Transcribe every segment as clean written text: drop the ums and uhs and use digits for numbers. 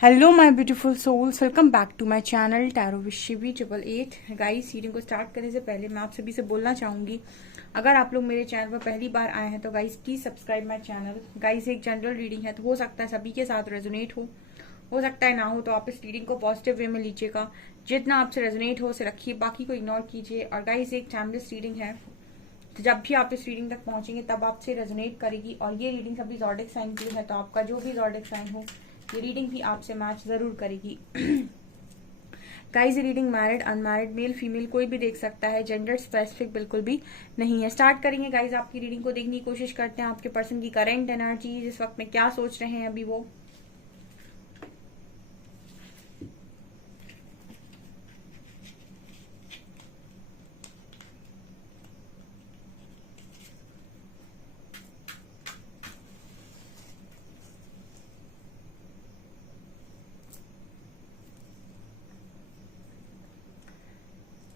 Hello my beautiful souls, welcome back to my channel tarot with Shivi 888। Guys, reading को start करने से पहले मैं आप सभी से बोलना चाहूंगी, अगर आप लोग मेरे चैनल पर पहली बार आए हैं तो guys please subscribe my channel. Guys, एक जनरल रीडिंग है तो हो सकता है सभी के साथ रेजोनेट हो सकता है ना हो, तो आप इस रीडिंग को पॉजिटिव वे में लीजिएगा। जितना आपसे रेजोनेट हो उसे रखिए, बाकी को इग्नोर कीजिए। और गाइस, एक टाइमलेस रीडिंग है, तो जब भी आप इस रीडिंग तक पहुंचेंगे तब आपसे रेजोनेट करेगी। और ये रीडिंग सभी ज़ोडिक साइन की है, तो आपका जो भी ज़ोडिक साइन हो ये रीडिंग भी आपसे मैच जरूर करेगी। गाइस, ये reading married, unmarried, male female कोई भी देख सकता है, जेंडर स्पेसिफिक बिल्कुल भी नहीं है। स्टार्ट करेंगे गाइस, आपकी रीडिंग को देखने की कोशिश करते हैं। आपके पर्सन की करेंट एनर्जी इस वक्त में क्या सोच रहे हैं अभी वो।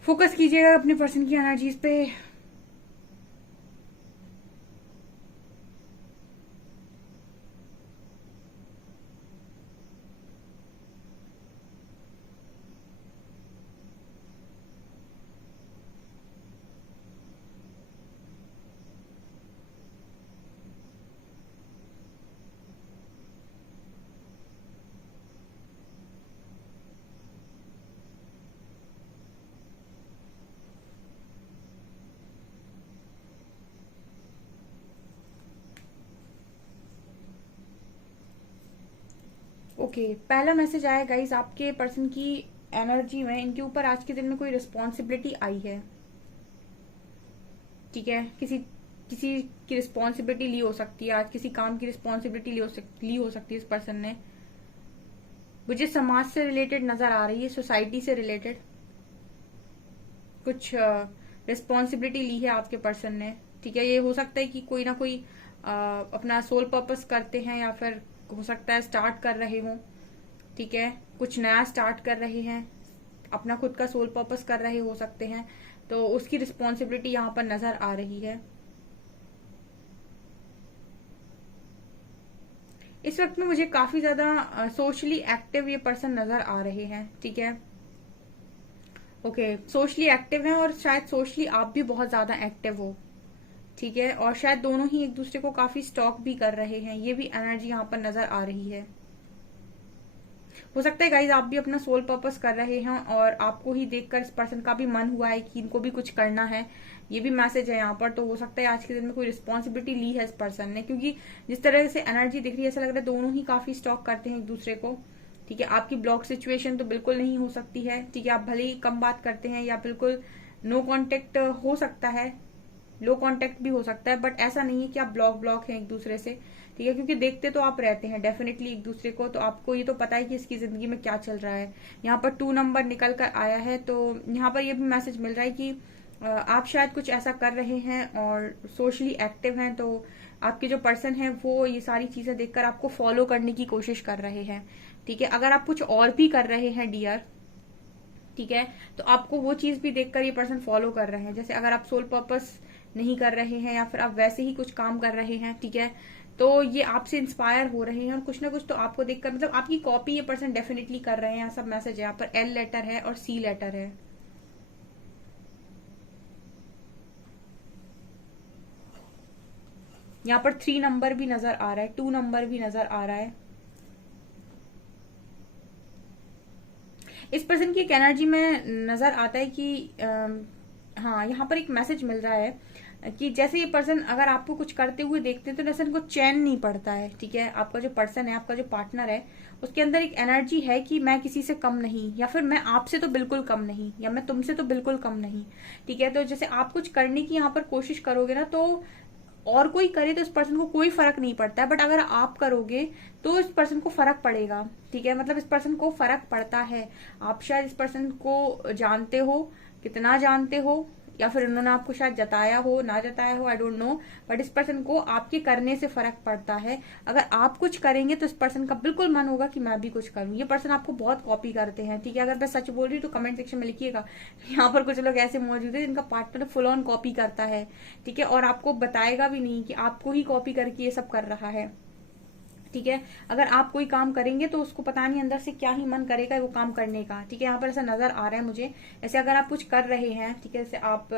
फोकस कीजिएगा अपने पर्सन की एनर्जीज पे। ओके, पहला मैसेज आया गाइस, आपके पर्सन की एनर्जी में इनके ऊपर आज के दिन में कोई रिस्पॉन्सिबिलिटी आई है। ठीक है, किसी किसी की रिस्पॉन्सिबिलिटी ली हो सकती है, आज किसी काम की रिस्पॉन्सिबिलिटी ली हो सकती है इस पर्सन ने। मुझे समाज से रिलेटेड नजर आ रही है, सोसाइटी से रिलेटेड कुछ रिस्पॉन्सिबिलिटी ली है आपके पर्सन ने। ठीक है, ये हो सकता है कि कोई ना कोई अपना सोल पर्पस करते हैं, या फिर हो सकता है स्टार्ट कर रहे हों। ठीक है, कुछ नया स्टार्ट कर रहे हैं, अपना खुद का सोल पर्पस कर रहे हो सकते हैं, तो उसकी रिस्पॉन्सिबिलिटी यहाँ पर नजर आ रही है। इस वक्त में मुझे काफी ज्यादा सोशली एक्टिव ये पर्सन नजर आ रहे हैं। ठीक है, ओके, सोशली एक्टिव हैं और शायद सोशली आप भी बहुत ज्यादा एक्टिव हो। ठीक है, और शायद दोनों ही एक दूसरे को काफी स्टॉक भी कर रहे हैं, ये भी एनर्जी यहाँ पर नजर आ रही है। हो सकता है गाइज आप भी अपना सोल पर्पस कर रहे हैं और आपको ही देखकर इस पर्सन का भी मन हुआ है कि इनको भी कुछ करना है, ये भी मैसेज है यहाँ पर। तो हो सकता है आज के दिन में कोई रिस्पॉन्सिबिलिटी ली है इस पर्सन ने, क्योंकि जिस तरह से एनर्जी दिख रही है ऐसा लग रहा है दोनों ही काफी स्टॉक करते हैं एक दूसरे को। ठीक है, आपकी ब्लॉक सिचुएशन तो बिल्कुल नहीं हो सकती है। ठीक है, आप भले ही कम बात करते हैं या बिल्कुल नो कांटेक्ट हो सकता है, लो कांटेक्ट भी हो सकता है, बट ऐसा नहीं है कि आप ब्लॉक हैं एक दूसरे से। ठीक है, क्योंकि देखते तो आप रहते हैं डेफिनेटली एक दूसरे को, तो आपको ये तो पता है कि इसकी जिंदगी में क्या चल रहा है। यहाँ पर 2 नंबर निकल कर आया है, तो यहाँ पर ये भी मैसेज मिल रहा है कि आप शायद कुछ ऐसा कर रहे हैं और सोशली एक्टिव हैं, तो आपके जो पर्सन है वो ये सारी चीजें देखकर आपको फॉलो करने की कोशिश कर रहे हैं। ठीक है, अगर आप कुछ और भी कर रहे हैं डियर, ठीक है, तो आपको वो चीज भी देखकर ये पर्सन फॉलो कर रहे हैं। जैसे अगर आप सोल पर्पस नहीं कर रहे हैं या फिर आप वैसे ही कुछ काम कर रहे हैं, ठीक है, तो ये आपसे इंस्पायर हो रहे हैं और कुछ ना कुछ तो आपको देखकर, मतलब आपकी कॉपी ये पर्सन डेफिनेटली कर रहे हैं। सब मैसेज है यहाँ पर, एल लेटर है और सी लेटर है। यहाँ पर 3 नंबर भी नजर आ रहा है, 2 नंबर भी नजर आ रहा है। इस पर्सन की एक एनर्जी में नजर आता है कि हाँ, यहाँ पर एक मैसेज मिल रहा है कि जैसे ये पर्सन अगर आपको कुछ करते हुए देखते हैं तो जैसे इनको चैन नहीं पड़ता है। ठीक है, आपका जो पर्सन है, आपका जो पार्टनर है, उसके अंदर एक एनर्जी है कि मैं किसी से कम नहीं, या फिर मैं आपसे तो बिल्कुल कम नहीं, या मैं तुमसे तो बिल्कुल कम नहीं। ठीक है, तो जैसे आप कुछ करने की यहाँ पर कोशिश करोगे ना, तो और कोई करे तो इस पर्सन को कोई फर्क नहीं पड़ता है, बट अगर आप करोगे तो इस पर्सन को फर्क पड़ेगा। ठीक है, मतलब इस पर्सन को फर्क पड़ता है। आप शायद इस पर्सन को जानते हो, कितना जानते हो, या फिर उन्होंने आपको शायद जताया हो, ना जताया हो, आई डोंट नो, बट इस पर्सन को आपके करने से फर्क पड़ता है। अगर आप कुछ करेंगे तो इस पर्सन का बिल्कुल मन होगा कि मैं भी कुछ करूं। ये पर्सन आपको बहुत कॉपी करते हैं। ठीक है, अगर मैं सच बोल रही हूँ तो कमेंट सेक्शन में लिखिएगा। यहाँ पर कुछ लोग ऐसे मौजूद है जिनका पार्टनर फुल ऑन कॉपी करता है। ठीक है, और आपको बताएगा भी नहीं कि आपको ही कॉपी करके ये सब कर रहा है। ठीक है। अगर आप कोई काम करेंगे तो उसको पता नहीं अंदर से क्या ही मन करेगा वो काम करने का, ठीक है। यहाँ पर ऐसा नजर आ रहा है मुझे। ऐसे अगर आप कुछ कर रहे हैं, ठीक है, जैसे आप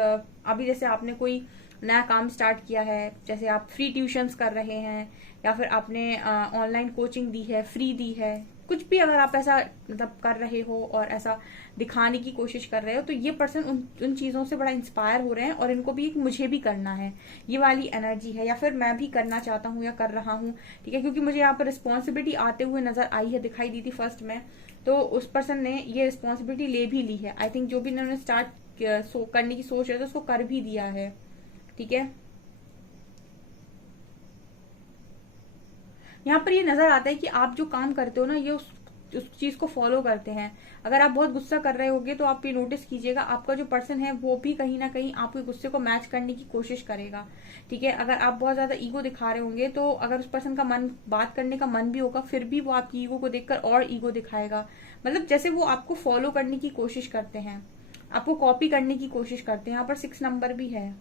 अभी जैसे आपने कोई नया काम स्टार्ट किया है, जैसे आप फ्री ट्यूशंस कर रहे हैं या फिर आपने ऑनलाइन कोचिंग दी है, फ्री दी है, कुछ भी अगर आप ऐसा मतलब कर रहे हो और ऐसा दिखाने की कोशिश कर रहे हो, तो ये पर्सन उन चीजों से बड़ा इंस्पायर हो रहे हैं और इनको भी मुझे भी करना है, ये वाली एनर्जी है, या फिर मैं भी करना चाहता हूँ या कर रहा हूँ, ठीक है। क्योंकि मुझे यहाँ पर रिस्पॉन्सिबिलिटी आते हुए नजर आई है, दिखाई दी थी फर्स्ट में, तो उस पर्सन ने ये रिस्पॉन्सिबिलिटी ले भी ली है। आई थिंक जो भी इन्होंने स्टार्ट करने की सोच रहे थे उसको कर भी दिया है, ठीक है। यहाँ पर ये नजर आता है कि आप जो काम करते हो ना, ये उस चीज को फॉलो करते हैं। अगर आप बहुत गुस्सा कर रहे होगे तो आप ये नोटिस कीजिएगा, आपका जो पर्सन है वो भी कहीं ना कहीं आपके गुस्से को मैच करने की कोशिश करेगा, ठीक है। अगर आप बहुत ज्यादा ईगो दिखा रहे होंगे तो अगर उस पर्सन का मन बात करने का मन भी होगा, फिर भी वो आपकी ईगो को देखकर और ईगो दिखाएगा। मतलब जैसे वो आपको फॉलो करने की कोशिश करते हैं, आपको कॉपी करने की कोशिश करते हैं। यहाँ पर 6 नंबर भी है।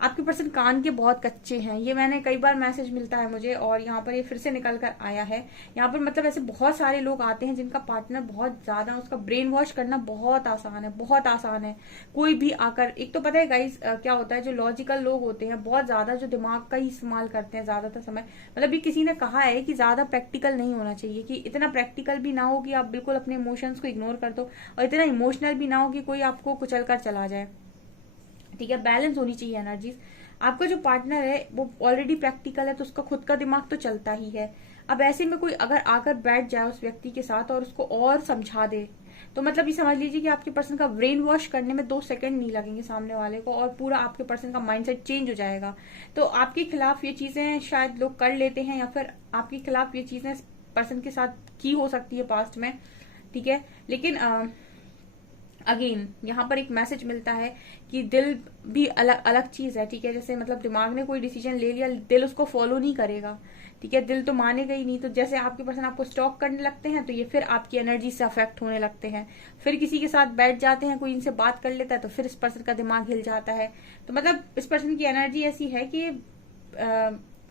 आपके पर्सन कान के बहुत कच्चे हैं, ये मैंने कई बार मैसेज मिलता है मुझे और यहाँ पर ये फिर से निकल कर आया है। यहाँ पर मतलब ऐसे बहुत सारे लोग आते हैं जिनका पार्टनर बहुत ज्यादा, उसका ब्रेन वॉश करना बहुत आसान है, बहुत आसान है। कोई भी आकर, एक तो पता है गाइस क्या होता है, जो लॉजिकल लोग होते हैं बहुत ज्यादा जो दिमाग का ही इस्तेमाल करते हैं ज्यादातर समय, मतलब ये किसी ने कहा है कि ज्यादा प्रैक्टिकल नहीं होना चाहिए, कि इतना प्रैक्टिकल भी ना हो कि आप बिल्कुल अपने इमोशंस को इग्नोर कर दो और इतना इमोशनल भी ना हो कि कोई आपको कुचल कर चला जाए, ठीक है। बैलेंस होनी चाहिए एनर्जीज। आपका जो पार्टनर है वो ऑलरेडी प्रैक्टिकल है तो उसका खुद का दिमाग तो चलता ही है। अब ऐसे में कोई अगर आकर बैठ जाए उस व्यक्ति के साथ और उसको और समझा दे, तो मतलब ये समझ लीजिए कि आपके पर्सन का ब्रेन वॉश करने में 2 सेकंड नहीं लगेंगे सामने वाले को और पूरा आपके पर्सन का माइंडसेट चेंज हो जाएगा। तो आपके खिलाफ ये चीजें शायद लोग कर लेते हैं या फिर आपके खिलाफ ये चीजें पर्सन के साथ की हो सकती है पास्ट में, ठीक है। लेकिन अगेन यहाँ पर एक मैसेज मिलता है कि दिल भी अलग अलग चीज है, ठीक है। जैसे मतलब दिमाग ने कोई डिसीजन ले लिया, दिल उसको फॉलो नहीं करेगा, ठीक है। दिल तो मानेगा ही नहीं। तो जैसे आपके पर्सन आपको स्टॉक करने लगते हैं तो ये फिर आपकी एनर्जी से अफेक्ट होने लगते हैं, फिर किसी के साथ बैठ जाते हैं, कोई इनसे बात कर लेता है तो फिर इस पर्सन का दिमाग हिल जाता है। तो मतलब इस पर्सन की एनर्जी ऐसी है कि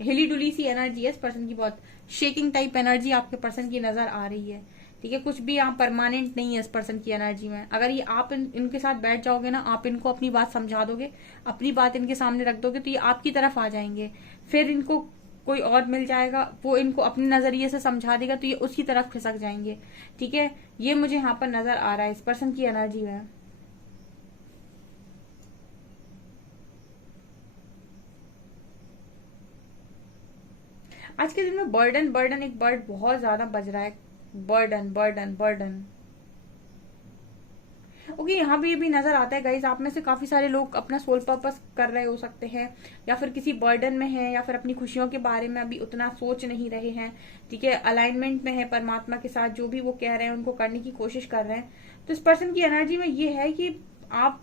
हिली डुली सी एनर्जी है इस पर्सन की, बहुत शेकिंग टाइप एनर्जी आपके पर्सन की नजर आ रही है, ठीक है। कुछ भी यहाँ परमानेंट नहीं है इस पर्सन की एनर्जी में। अगर ये आप इनके साथ बैठ जाओगे ना, आप इनको अपनी बात समझा दोगे, अपनी बात इनके सामने रख दोगे, तो ये आपकी तरफ आ जाएंगे। फिर इनको कोई और मिल जाएगा, वो इनको अपने नजरिए से समझा देगा तो ये उसकी तरफ खिसक जाएंगे, ठीक है। ये मुझे यहाँ पर नजर आ रहा है इस पर्सन की एनर्जी में। आज के दिन में बर्डन बर्डन एक वर्ड बहुत ज्यादा बज रहा है, बर्डन बर्डन बर्डन। ओके, यहाँ भी ये भी नजर आता है गाइज, आप में से काफी सारे लोग अपना सोल पर्पस कर रहे हो सकते हैं या फिर किसी बर्डन में है या फिर अपनी खुशियों के बारे में अभी उतना सोच नहीं रहे हैं, ठीक है। अलाइनमेंट में है परमात्मा के साथ, जो भी वो कह रहे हैं उनको करने की कोशिश कर रहे हैं। तो इस पर्सन की एनर्जी में ये है कि आप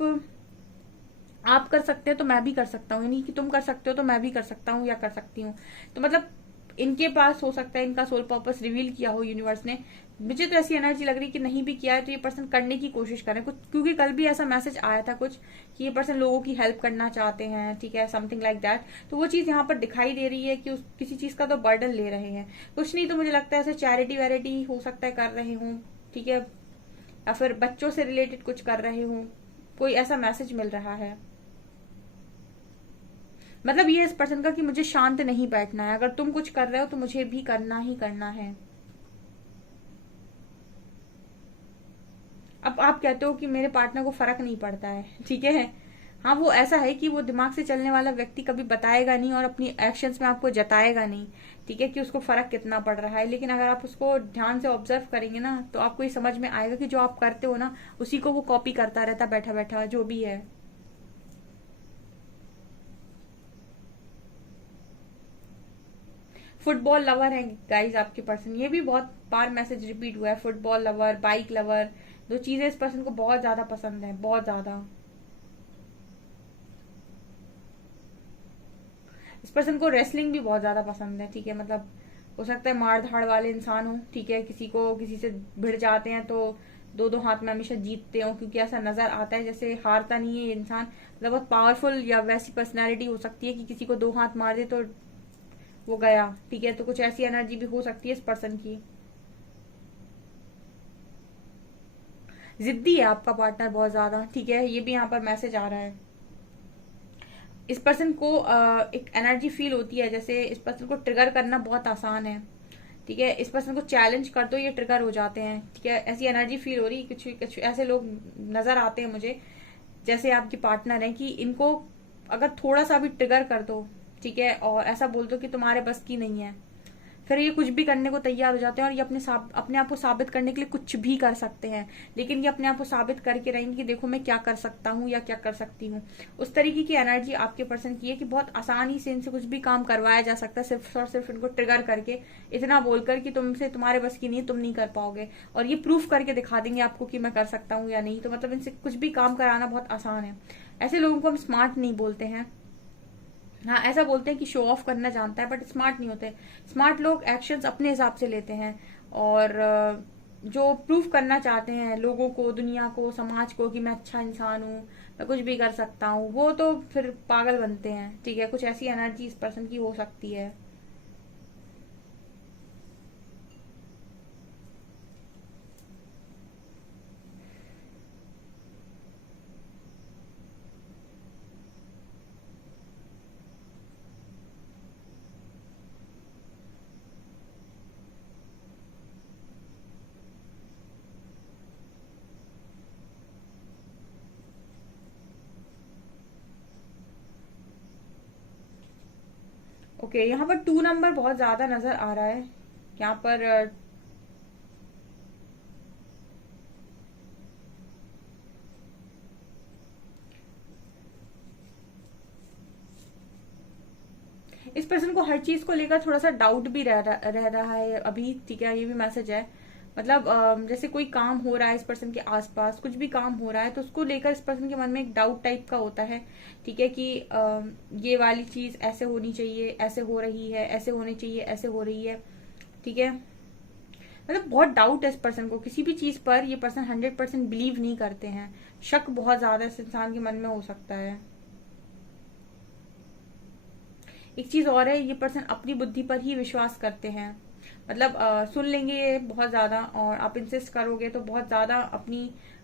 कर सकते हैं तो मैं भी कर सकता हूँ, यानी कि तुम कर सकते हो तो मैं भी कर सकता हूँ या कर सकती हूँ। तो मतलब इनके पास हो सकता है इनका सोल पर्पस रिवील किया हो यूनिवर्स ने। मुझे तो ऐसी एनर्जी लग रही है कि नहीं भी किया है तो ये पर्सन करने की कोशिश कर रहे हैं कुछ, क्योंकि कल भी ऐसा मैसेज आया था कुछ कि ये पर्सन लोगों की हेल्प करना चाहते हैं, ठीक है, समथिंग लाइक दैट। तो वो चीज यहाँ पर दिखाई दे रही है कि किसी चीज का तो बर्डन ले रहे हैं, कुछ नहीं तो मुझे लगता है ऐसे चैरिटी वैरिटी हो सकता है कर रहे हूँ, ठीक है, या फिर बच्चों से रिलेटेड कुछ कर रहे हूँ, कोई ऐसा मैसेज मिल रहा है। मतलब ये इस पर्सन का कि मुझे शांत नहीं बैठना है, अगर तुम कुछ कर रहे हो तो मुझे भी करना ही करना है। अब आप कहते हो कि मेरे पार्टनर को फर्क नहीं पड़ता है, ठीक है। हाँ, वो ऐसा है कि वो दिमाग से चलने वाला व्यक्ति कभी बताएगा नहीं और अपनी एक्शंस में आपको जताएगा नहीं, ठीक है, कि उसको फर्क कितना पड़ रहा है। लेकिन अगर आप उसको ध्यान से ऑब्जर्व करेंगे ना तो आपको ये समझ में आएगा कि जो आप करते हो ना उसी को वो कॉपी करता रहता बैठा बैठा, जो भी है। फुटबॉल लवर है गाइज आपके पर्सन, ये भी बहुत बार मैसेज रिपीट हुआ है। फुटबॉल लवर, बाइक लवर, दो चीजें इस पर्सन को बहुत ज्यादा पसंद है, बहुत ज्यादा। इस पर्सन को रेसलिंग भी बहुत ज्यादा पसंद है, ठीक है। मतलब हो सकता है मार धाड़ वाले इंसान हो, ठीक है, किसी को किसी से भिड़ जाते हैं तो दो दो हाथ में हमेशा जीतते हो, क्योंकि ऐसा नजर आता है जैसे हारता नहीं है ये इंसान। मतलब बहुत पावरफुल या वैसी पर्सनैलिटी हो सकती है कि किसी को दो हाथ मार दे तो वो गया, ठीक है। तो कुछ ऐसी एनर्जी भी हो सकती है इस पर्सन की। जिद्दी है आपका पार्टनर बहुत ज्यादा, ठीक है, ये भी यहाँ पर मैसेज आ रहा है। इस पर्सन को एक एनर्जी फील होती है जैसे इस पर्सन को ट्रिगर करना बहुत आसान है, ठीक है। इस पर्सन को चैलेंज कर दो ये ट्रिगर हो जाते हैं, ठीक है। ऐसी एनर्जी फील हो रही है, कुछ कुछ ऐसे लोग नजर आते हैं मुझे जैसे आपकी पार्टनर है, कि इनको अगर थोड़ा सा भी ट्रिगर कर दो, ठीक है, और ऐसा बोल दो कि तुम्हारे बस की नहीं है, फिर ये कुछ भी करने को तैयार हो जाते हैं। और ये अपने आप को साबित करने के लिए कुछ भी कर सकते हैं, लेकिन ये अपने आप को साबित करके रहेंगे कि देखो मैं क्या कर सकता हूँ या क्या कर सकती हूँ। उस तरीके की एनर्जी आपके पर्सन की है कि बहुत आसानी से इनसे कुछ भी काम करवाया जा सकता है, सिर्फ और सिर्फ इनको ट्रिगर करके, इतना बोलकर कि तुमसे तुम्हारे बस की नहीं, तुम नहीं कर पाओगे, और ये प्रूफ करके दिखा देंगे आपको कि मैं कर सकता हूँ या नहीं। तो मतलब इनसे कुछ भी काम कराना बहुत आसान है। ऐसे लोगों को हम स्मार्ट नहीं बोलते हैं। हाँ, ऐसा बोलते हैं कि शो ऑफ करना जानता है, बट स्मार्ट नहीं होते। स्मार्ट लोग एक्शंस अपने हिसाब से लेते हैं, और जो प्रूफ करना चाहते हैं लोगों को, दुनिया को, समाज को कि मैं अच्छा इंसान हूँ, मैं कुछ भी कर सकता हूँ, वो तो फिर पागल बनते हैं, ठीक है। कुछ ऐसी एनर्जी इस पर्सन की हो सकती है। ओके, यहाँ पर 2 नंबर बहुत ज्यादा नजर आ रहा है। यहाँ पर इस पर्सन को हर चीज को लेकर थोड़ा सा डाउट भी रह रहा है अभी, ठीक है। ये भी मैसेज है। मतलब जैसे कोई काम हो रहा है इस पर्सन के आसपास, कुछ भी काम हो रहा है तो उसको लेकर इस पर्सन के मन में एक डाउट टाइप का होता है, ठीक है, कि ये वाली चीज ऐसे होनी चाहिए, ऐसे हो रही है, ऐसे होनी चाहिए, ऐसे हो रही है, ठीक है। मतलब बहुत डाउट है इस पर्सन को किसी भी चीज पर। ये पर्सन 100% बिलीव नहीं करते हैं। शक बहुत ज्यादा इस इंसान के मन में हो सकता है। एक चीज और है, ये पर्सन अपनी बुद्धि पर ही विश्वास करते हैं। मतलब सुन लेंगे ये बहुत ज्यादा, और आप इंसिस्ट करोगे तो बहुत ज्यादा अपनी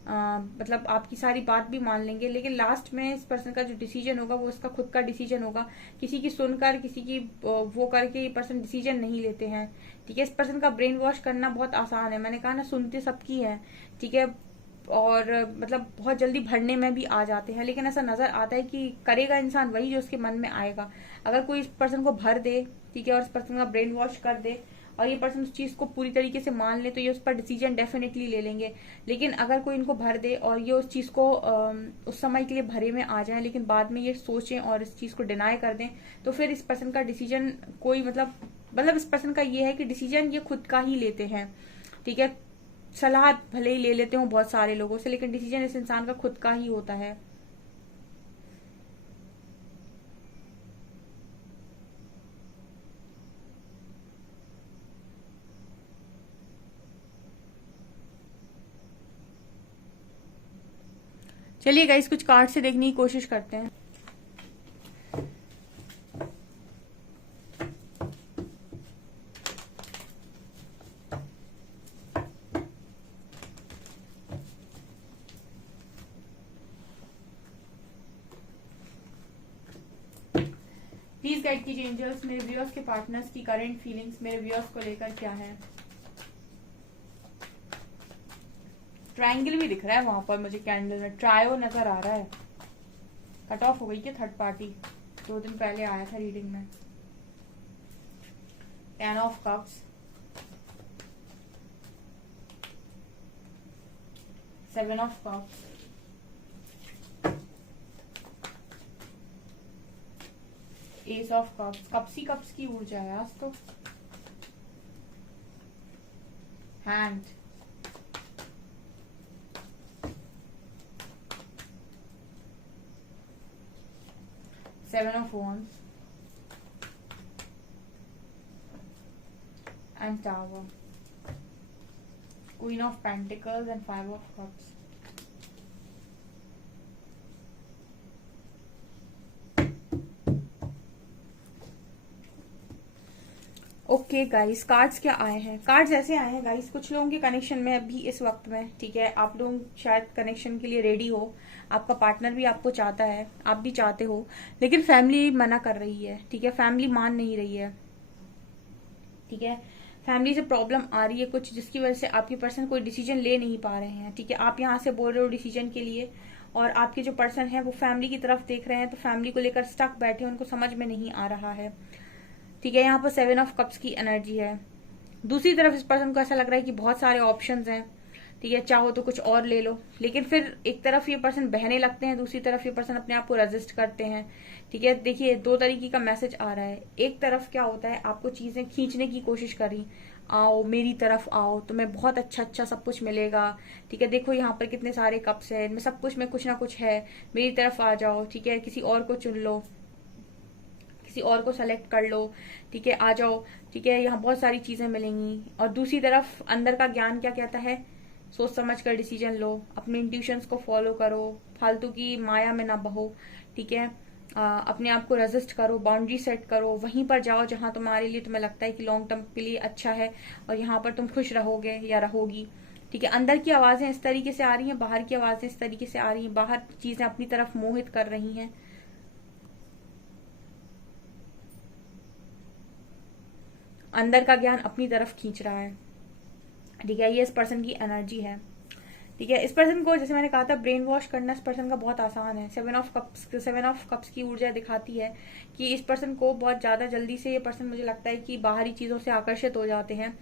मतलब आपकी सारी बात भी मान लेंगे, लेकिन लास्ट में इस पर्सन का जो डिसीजन होगा वो उसका खुद का डिसीजन होगा। किसी की सुनकर, किसी की वो करके ये पर्सन डिसीजन नहीं लेते हैं, ठीक है। इस पर्सन का ब्रेन वॉश करना बहुत आसान है। मैंने कहा ना, सुनते सबकी है, ठीक है, और मतलब बहुत जल्दी भरने में भी आ जाते हैं। लेकिन ऐसा नजर आता है कि करेगा इंसान वही जो उसके मन में आएगा। अगर कोई इस पर्सन को भर दे, ठीक है, और इस पर्सन का ब्रेन वॉश कर दे, और ये पर्सन उस चीज को पूरी तरीके से मान ले, तो ये उस पर डिसीजन डेफिनेटली ले लेंगे। लेकिन अगर कोई इनको भर दे और ये उस चीज को उस समय के लिए भरे में आ जाए, लेकिन बाद में ये सोचें और इस चीज को डिनाई कर दें, तो फिर इस पर्सन का डिसीजन कोई मतलब इस पर्सन का ये है कि डिसीजन ये खुद का ही लेते हैं, ठीक है। सलाह भले ही ले लेते हो बहुत सारे लोगों से, लेकिन डिसीजन इस इंसान का खुद का ही होता है। चलिए गाइस, कुछ कार्ड से देखने की कोशिश करते हैं। प्लीज गाइड कीजिए एंजल्स, मेरे व्यूअर्स के पार्टनर्स की करंट फीलिंग्स मेरे व्यूअर्स को लेकर क्या है। ट्रायंगल भी दिख रहा है वहां पर मुझे, कैंडल में ट्रायो नजर आ रहा है। कट ऑफ हो गई क्या थर्ड पार्टी? 2 दिन पहले आया था रीडिंग में। 10 of cups, 7 of cups, S of cups. Cups he cups की ऊर्जा है आज तो। Hand, seven of wands and tower. Queen of pentacles and 5 of cups. Okay guys, cards क्या आए हैं? कार्ड्स ऐसे आए हैं गाइस, कुछ लोगों के कनेक्शन में अभी इस वक्त में, ठीक है, आप लोग शायद कनेक्शन के लिए रेडी हो, आपका पार्टनर भी आपको चाहता है, आप भी चाहते हो, लेकिन फैमिली मना कर रही है, ठीक है, फैमिली मान नहीं रही है, ठीक है, फैमिली से प्रॉब्लम आ रही है कुछ, जिसकी वजह से आपके पर्सन कोई डिसीजन ले नहीं पा रहे हैं, ठीक है, आप यहाँ से बोल रहे हो डिसीजन के लिए, और आपके जो पर्सन है वो फैमिली की तरफ देख रहे हैं, तो फैमिली को लेकर स्टक बैठे, उनको समझ में नहीं आ रहा है, ठीक है। यहाँ पर 7 ऑफ कप्स की एनर्जी है। दूसरी तरफ इस पर्सन को ऐसा लग रहा है कि बहुत सारे ऑप्शंस हैं, ठीक है, चाहो तो कुछ और ले लो, लेकिन फिर एक तरफ ये पर्सन बहने लगते हैं, दूसरी तरफ ये पर्सन अपने आप को रेजिस्ट करते हैं, ठीक है। देखिए, दो तरीके का मैसेज आ रहा है। एक तरफ क्या होता है, आपको चीजें खींचने की कोशिश करी, आओ मेरी तरफ आओ, तुम्हें बहुत अच्छा अच्छा सब कुछ मिलेगा, ठीक है, देखो यहाँ पर कितने सारे कप्स है, इनमें सब कुछ में कुछ ना कुछ है, मेरी तरफ आ जाओ, ठीक है, किसी और को चुन लो, किसी और को सेलेक्ट कर लो, ठीक है, आ जाओ, ठीक है, यहाँ बहुत सारी चीजें मिलेंगी। और दूसरी तरफ अंदर का ज्ञान क्या कहता है, सोच समझ कर डिसीजन लो, अपने इंट्यूशंस को फॉलो करो, फालतू की माया में ना बहो, ठीक है, अपने आप को रेजिस्ट करो, बाउंड्री सेट करो, वहीं पर जाओ जहां तुम्हारे लिए तुम्हें लगता है कि लॉन्ग टर्म के लिए अच्छा है और यहाँ पर तुम खुश रहोगे या रहोगी, ठीक है। अंदर की आवाजें इस तरीके से आ रही हैं, बाहर की आवाजें इस तरीके से आ रही हैं, बाहर चीजें अपनी तरफ मोहित कर रही हैं, अंदर का ज्ञान अपनी तरफ खींच रहा है, ठीक है, ये इस पर्सन की एनर्जी है, ठीक है। इस पर्सन को, जैसे मैंने कहा था, ब्रेन वॉश करना इस पर्सन का बहुत आसान है। 7 ऑफ कप्स की ऊर्जा दिखाती है कि इस पर्सन को बहुत ज्यादा जल्दी से, ये पर्सन मुझे लगता है कि बाहरी चीजों से आकर्षित हो जाते हैं,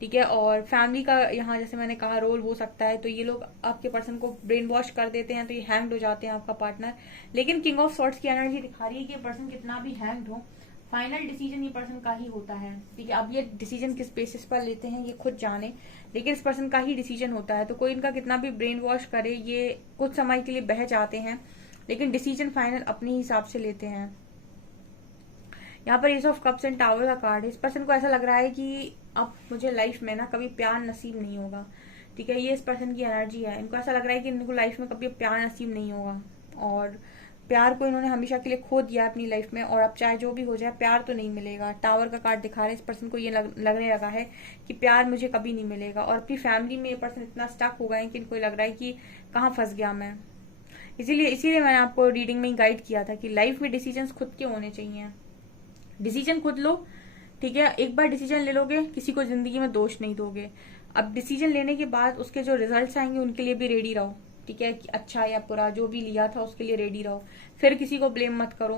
ठीक है, और फैमिली का यहाँ जैसे मैंने कहा रोल हो सकता है, तो ये लोग आपके पर्सन को ब्रेन वॉश कर देते हैं, तो ये हैंग्ड हो जाते हैं आपका पार्टनर। लेकिन किंग ऑफ सॉर्ड्स की एनर्जी दिखा रही है कि पर्सन कितना भी हैंग्ड हो, फाइनल डिसीजन ये पर्सन का ही होता है, ठीक है। अब ये डिसीजन किस बेसिस पर लेते हैं ये खुद जाने, लेकिन इस पर्सन का ही डिसीजन होता है, तो कोई इनका कितना भी ब्रेन वॉश करे, ये कुछ समय के लिए बह जाते हैं, लेकिन डिसीजन फाइनल अपने हिसाब से लेते हैं। यहाँ पर S of cups and tower का कार्ड है। इस पर्सन को ऐसा लग रहा है कि अब मुझे लाइफ में ना कभी प्यार नसीब नहीं होगा, ठीक है, ये इस पर्सन की एनर्जी है। इनको ऐसा लग रहा है कि इनको लाइफ में कभी प्यार नसीब नहीं होगा, और प्यार को इन्होंने हमेशा के लिए खो दिया अपनी लाइफ में, और अब चाहे जो भी हो जाए प्यार तो नहीं मिलेगा। टावर का कार्ड दिखा रहा है, इस पर्सन को ये लगने लगा है कि प्यार मुझे कभी नहीं मिलेगा, और अपनी फैमिली में ये पर्सन इतना स्टक हो गए कि इनको लग रहा है कि कहाँ फंस गया मैं। इसीलिए मैंने आपको रीडिंग में गाइड किया था कि लाइफ में डिसीजंस खुद के होने चाहिए, डिसीजन खुद लो, ठीक है। एक बार डिसीजन ले लोगे, किसी को जिंदगी में दोष नहीं दोगे। अब डिसीजन लेने के बाद उसके जो रिजल्ट्स आएंगे उनके लिए भी रेडी रहो, ठीक है, कि अच्छा या बुरा जो भी लिया था उसके लिए रेडी रहो, फिर किसी को ब्लेम मत करो।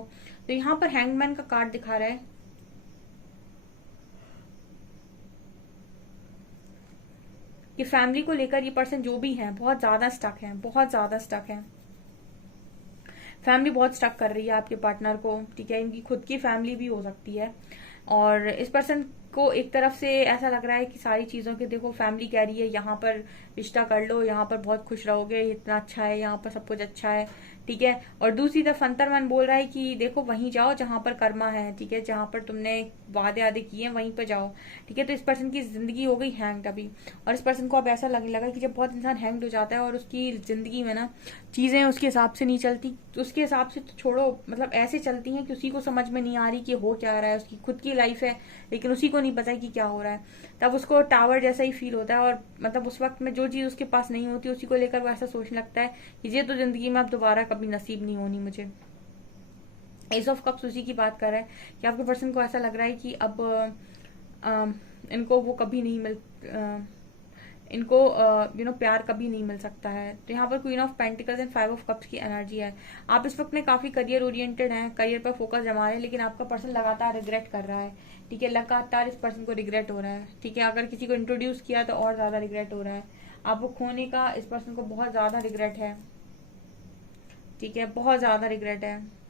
तो यहाँ पर हैंगमैन का कार्ड दिखा रहा है कि फैमिली को लेकर ये पर्सन जो भी है बहुत ज्यादा स्टक है, बहुत ज्यादा स्टक है, फैमिली बहुत स्टक कर रही है आपके पार्टनर को, ठीक है, इनकी खुद की फैमिली भी हो सकती है। और इस पर्सन को एक तरफ से ऐसा लग रहा है कि सारी चीजों के, देखो फैमिली कह रही है यहाँ पर रिश्ता कर लो, यहाँ पर बहुत खुश रहोगे, इतना अच्छा है, यहाँ पर सब कुछ अच्छा है, ठीक है। और दूसरी तरफ अंतर्मन बोल रहा है कि देखो वहीं जाओ जहां पर कर्मा है, ठीक है, जहां पर तुमने वादे आदे किए हैं वहीं पर जाओ, ठीक है। तो इस पर्सन की जिंदगी हो गई हैंग्ड अभी, और इस पर्सन को अब ऐसा लगने लगा कि जब बहुत इंसान हैंग्ड हो जाता है और उसकी जिंदगी में ना चीजें उसके हिसाब से नहीं चलती, तो उसके हिसाब से तो छोड़ो, मतलब ऐसे चलती हैं कि उसी को समझ में नहीं आ रही कि हो क्या रहा है, उसकी खुद की लाइफ है लेकिन उसी को नहीं पता कि क्या हो रहा है, तब उसको टावर जैसा ही फील होता है। और मतलब उस वक्त में जो चीज उसके पास नहीं होती उसी को लेकर वो ऐसा सोचने लगता है कि ये तो जिंदगी में अब दोबारा कभी नसीब नहीं होनी मुझे। एस ऑफ कप्स उसी की बात कर रहा है कि आपके पर्सन को ऐसा लग रहा है कि अब इनको वो कभी नहीं मिल इनको प्यार कभी नहीं मिल सकता है। तो यहाँ पर queen of pentacles and 5 of cups की एनर्जी है। आप इस वक्त में काफी करियर ओरिएंटेड हैं, करियर पर फोकस जमा रहे हैं, लेकिन आपका पर्सन लगातार रिग्रेट कर रहा है, ठीक है, लगातार इस पर्सन को रिग्रेट हो रहा है, ठीक है। अगर किसी को इंट्रोड्यूस किया तो और ज्यादा रिग्रेट हो रहा है, आपको खोने का इस पर्सन को बहुत ज्यादा रिग्रेट है, ठीक है, बहुत ज्यादा रिग्रेट है।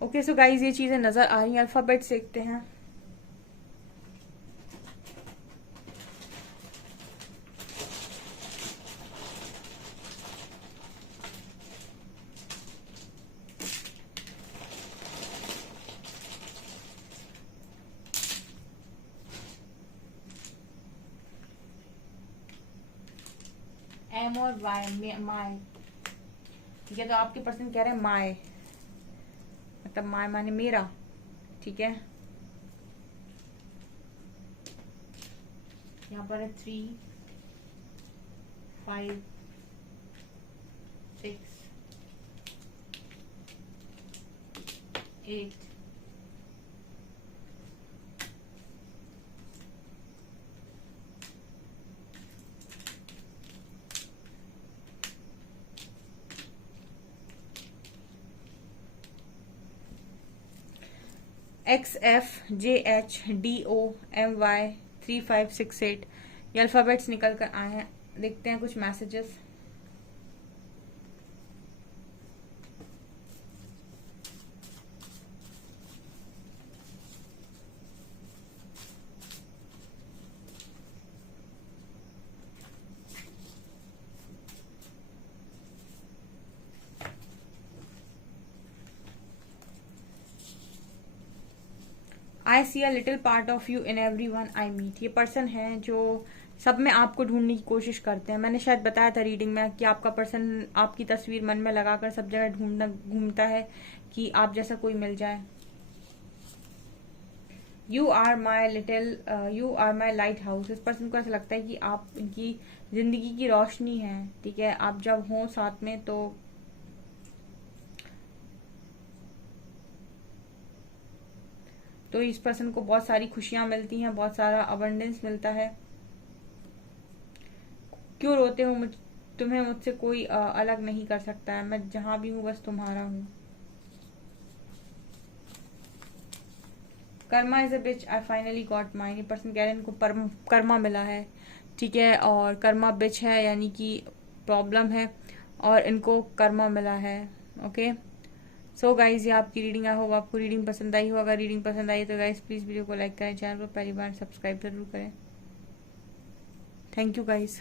ओके सो गाइज, ये चीजें नजर आ रही हैं। अल्फाबेट देखते हैं। एम और वाई, माय, ठीक है। तो आपके पर्सन कह रहे हैं माय, मतलब माय माने मेरा, ठीक है। यहाँ पर है 3, 5, 6, 8, XFJHDOMY 3568 ये अल्फाबेट्स निकल कर आए हैं। देखते हैं कुछ messages. I see a little part of you in every one I meet. ये पर्सन है जो सब में आपको ढूंढने की कोशिश करते हैं। मैंने शायद बताया था रीडिंग में कि आपका पर्सन आपकी तस्वीर मन में लगाकर सब जगह ढूंढना घूमता है कि आप जैसा कोई मिल जाए। You are my lighthouse. इस पर्सन को ऐसा लगता है कि आप इनकी जिंदगी की रोशनी है, ठीक है। आप जब हो साथ में तो इस पर्सन को बहुत सारी खुशियां मिलती हैं, बहुत सारा अबंडेंस मिलता है। क्यों रोते हो, तुम्हें मुझसे कोई अलग नहीं कर सकता है, मैं जहां भी हूं बस तुम्हारा हूं। Karma is a bitch, I finally got mine. ये पर्सन कह रहे हैं इनको कर्मा मिला है, ठीक है। और कर्मा बिच है यानी कि प्रॉब्लम है, और इनको कर्मा मिला है। ओके सो गाइज, ये आपकी रीडिंग आई होप आपको रीडिंग पसंद आई हो। अगर रीडिंग पसंद आई तो गाइज प्लीज वीडियो को लाइक करें, चैनल को पहली बार सब्सक्राइब जरूर करें। Thank you guys.